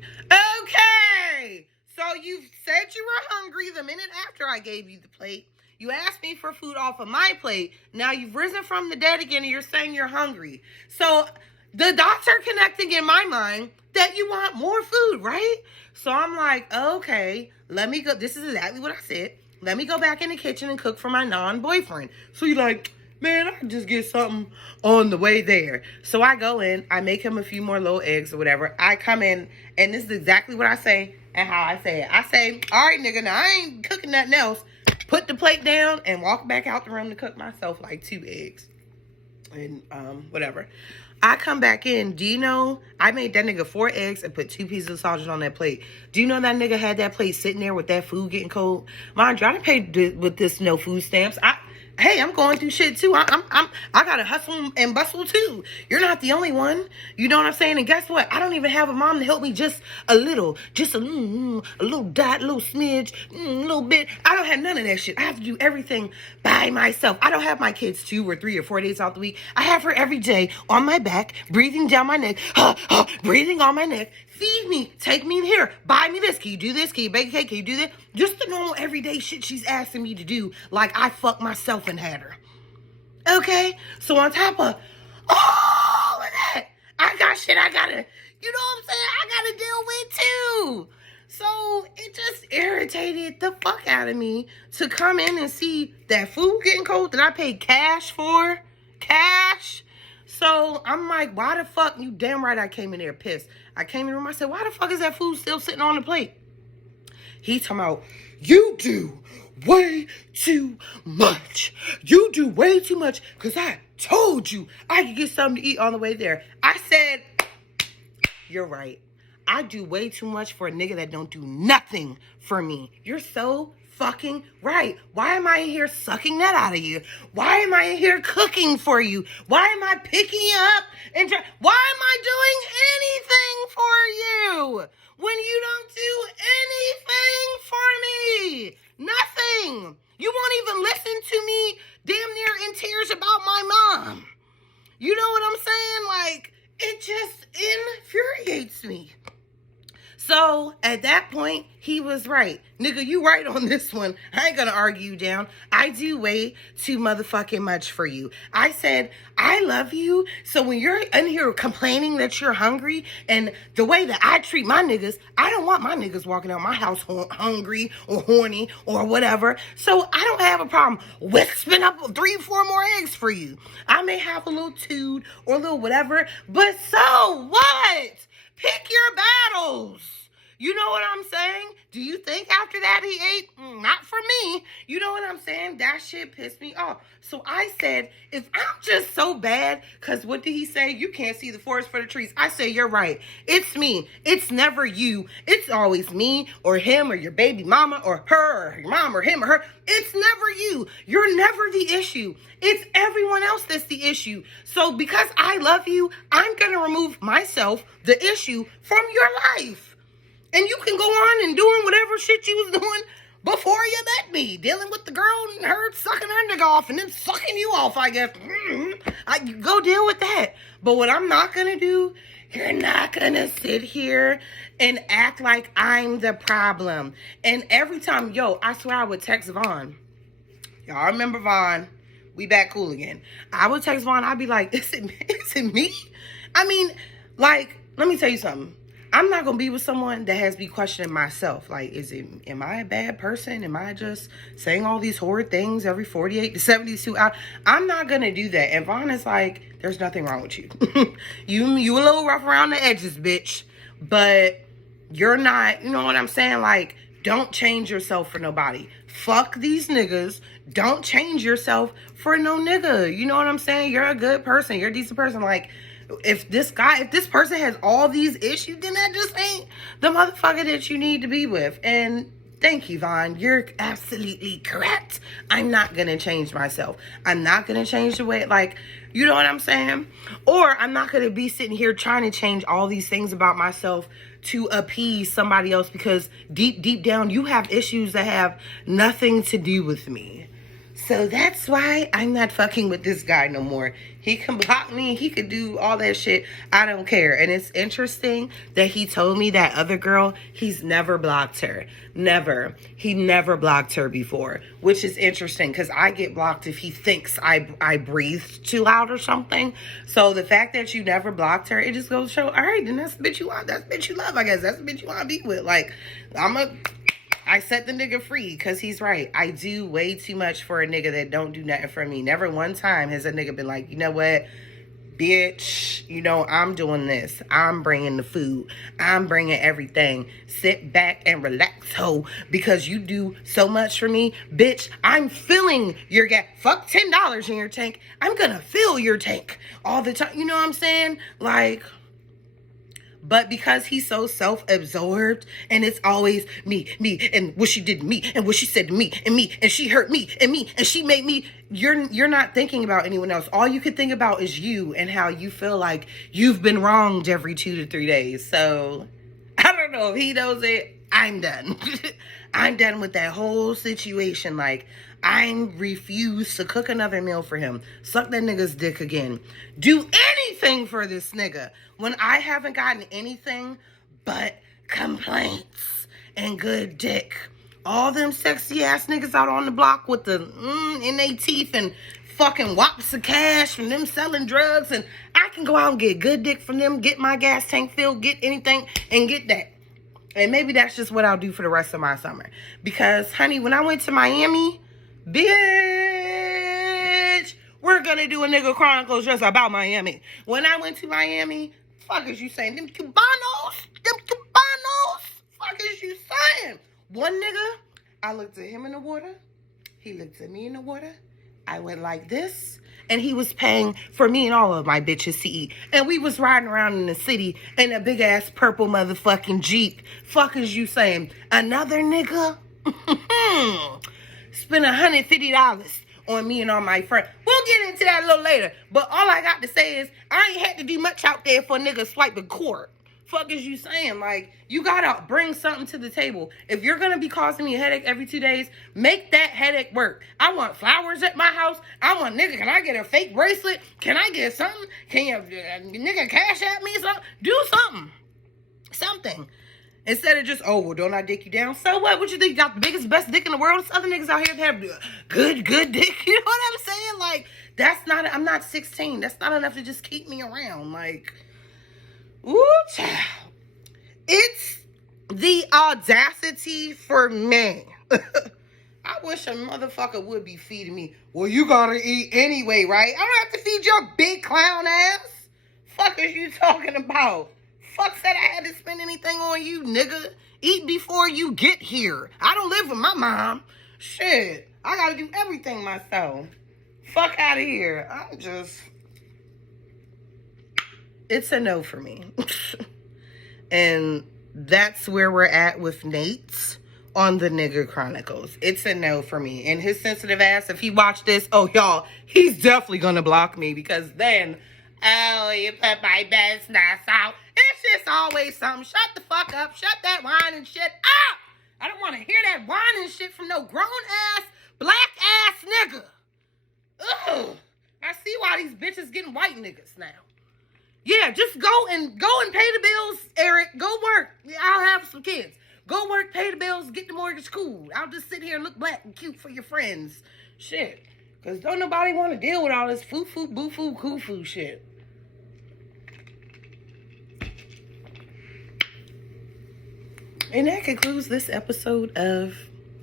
Okay. So you said you were hungry the minute after I gave you the plate. You asked me for food off of my plate. Now you've risen from the dead again and you're saying you're hungry. So the dots are connecting in my mind that you want more food, right? So I'm like, okay, let me go. This is exactly what I said. Let me go back in the kitchen and cook for my non-boyfriend. So you're like, man, I can just get something on the way there. So I go in, I make him a few more little eggs or whatever. I come in, and this is exactly what I say and how I say it. I say, all right, nigga, now I ain't cooking nothing else. Put the plate down and walk back out the room to cook myself like 2 eggs. And whatever. I come back in. Do you know I made that nigga 4 eggs and put 2 pieces of sausage on that plate? Do you know that nigga had that plate sitting there with that food getting cold? Mind you, I didn't pay with this no food stamps. Hey, I'm going through shit too. I gotta hustle and bustle too. You're not the only one. You know what I'm saying? And guess what? I don't even have a mom to help me just a little dot, a little smidge, a little bit. I don't have none of that shit. I have to do everything by myself. I don't have my kids 2 or 3 or 4 days out the week. I have her every day on my back, breathing down my neck, breathing on my neck. Feed me, take me in here, buy me this, can you do this, can you bake a cake, can you do this? Just the normal everyday shit she's asking me to do, like I fucked myself and had her. Okay? So on top of all of that, I got shit I gotta, you know what I'm saying, I gotta deal with too. So it just irritated the fuck out of me to come in and see that food getting cold that I paid cash for. Cash. So I'm like, why the fuck? You damn right I came in there pissed. I came in the room, I said, why the fuck is that food still sitting on the plate? He's talking about, you do way too much. You do way too much because I told you I could get something to eat on the way there. I said, you're right. I do way too much for a nigga that don't do nothing for me. You're so fucking right. Why am I in here sucking that out of you? Why am I in here cooking for you? Why am I picking you up? Why am I doing anything for you when you don't do anything for me? Nothing. You won't even listen to me damn near in tears about my mom. You know what I'm saying? Like, it just infuriates me. So at that point, he was right. Nigga, you right on this one. I ain't gonna argue you down. I do way too motherfucking much for you. I said, I love you. So when you're in here complaining that you're hungry and the way that I treat my niggas, I don't want my niggas walking out my house hungry or horny or whatever. So I don't have a problem wisping up 3 or 4 more eggs for you. I may have a little toot or a little whatever, but so what? Pick your battles. You know what I'm saying? Do you think after that he ate? Not for me. You know what I'm saying? That shit pissed me off. So I said, if I'm just so bad, because what did he say? You can't see the forest for the trees. I say, you're right. It's me. It's never you. It's always me or him or your baby mama or her or your mom or him or her. It's never you. You're never the issue. It's everyone else that's the issue. So because I love you, I'm going to remove myself, the issue, from your life. And you can go on and doing whatever shit you was doing before you met me. Dealing with the girl and her sucking her nigga off and then sucking you off, I guess. I go deal with that. But what I'm not going to do, you're not going to sit here and act like I'm the problem. And every time, I swear I would text Vaughn. Y'all remember Vaughn? We back cool again. I would text Vaughn. I'd be like, is it me? I mean, like, let me tell you something. I'm not going to be with someone that has me questioning myself. Like, am I a bad person? Am I just saying all these horrid things every 48 to 72 hours? I'm not going to do that. And Vaughn is like, there's nothing wrong with you. You a little rough around the edges, bitch. But you're not, you know what I'm saying? Like, Don't change yourself for nobody. Fuck these niggas. Don't change yourself for no nigga. You know what I'm saying? You're a good person. You're a decent person. Like, if this person has all these issues, then that just ain't the motherfucker that you need to be with. And thank you, Vaughn. You're absolutely correct. I'm not going to change myself. I'm not going to change the way, like, you know what I'm saying? Or I'm not going to be sitting here trying to change all these things about myself to appease somebody else, because deep down you have issues that have nothing to do with me. So that's why I'm not fucking with this guy no more. He can block me. He could do all that shit. I don't care. And it's interesting that he told me that other girl, he's never blocked her. Never. He never blocked her before, which is interesting because I get blocked if he thinks I breathed too loud or something. So the fact that you never blocked her, it just goes to show, all right, then that's the bitch you want. That's the bitch you love, I guess. That's the bitch you want to be with. Like, I set the nigga free because he's right. I do way too much for a nigga that don't do nothing for me. Never one time has a nigga been like, you know what, bitch, you know, I'm doing this. I'm bringing the food. I'm bringing everything. Sit back and relax, ho, because you do so much for me. Bitch, I'm filling your gas. Fuck $10 in your tank. I'm going to fill your tank all the time. You know what I'm saying? Like... But because he's so self-absorbed and it's always me, and what she did to me, and what she said to me, and she hurt me, and she made me, you're not thinking about anyone else. All you can think about is you and how you feel like you've been wronged every 2 to 3 days. So, I don't know if he knows it. I'm done. I'm done with that whole situation. Like, I refuse to cook another meal for him. Suck that nigga's dick again. Do anything for this nigga when I haven't gotten anything but complaints and good dick. All them sexy ass niggas out on the block with the in their teeth and fucking whops of cash from them selling drugs, and I can go out and get good dick from them, get my gas tank filled, get anything, and get that. And maybe that's just what I'll do for the rest of my summer. Because, honey, when I went to Miami, bitch, we're gonna do a Nigga Chronicles just about Miami. When I went to Miami, fuck is you saying? Them Cubanos, fuck is you saying? One nigga, I looked at him in the water. He looked at me in the water. I went like this. And he was paying for me and all of my bitches to eat. And we was riding around in the city in a big ass purple motherfucking Jeep. Fuck is you saying? Another nigga? Spent $150 on me and all my friends. We'll get into that a little later. But all I got to say is, I ain't had to do much out there for a nigga swiping court. Fuck is you saying? Like, you gotta bring something to the table. If you're gonna be causing me a headache every 2 days, make that headache work. I want flowers at my house. I want, nigga, can I get a fake bracelet? Can I get something? Can you, nigga, cash at me something? Do something. Something. Instead of just, oh, well, don't I dick you down? So what? What you think? You got the biggest, best dick in the world? There's other niggas out here that have good dick. You know what I'm saying? Like, that's not, I'm not 16. That's not enough to just keep me around. Like, ooh, child. It's the audacity for me. I wish a motherfucker would be feeding me. Well, you gotta eat anyway, right? I don't have to feed your big clown ass. Fuck is you talking about? Fuck said I had to spend anything on you, nigga. Eat before you get here. I don't live with my mom. Shit. I gotta do everything myself. Fuck out of here. I'm just... It's a no for me. And that's where we're at with Nate on the Nigga Chronicles. It's a no for me. And his sensitive ass, if he watched this, oh, y'all, he's definitely gonna block me, because then, oh, you put my business out. It's just always something. Shut the fuck up. Shut that whining shit up. I don't want to hear that whining shit from no grown-ass, black-ass nigga. Ugh. I see why these bitches getting white niggas now. Yeah, just go and pay the bills, Eric. Go work. I'll have some kids. Go work, pay the bills, get the mortgage, cool. I'll just sit here and look black and cute for your friends. Shit. Because don't nobody want to deal with all this foo-foo, boo-foo, koo-foo shit. And that concludes this episode of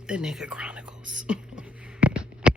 the Nigga Chronicles.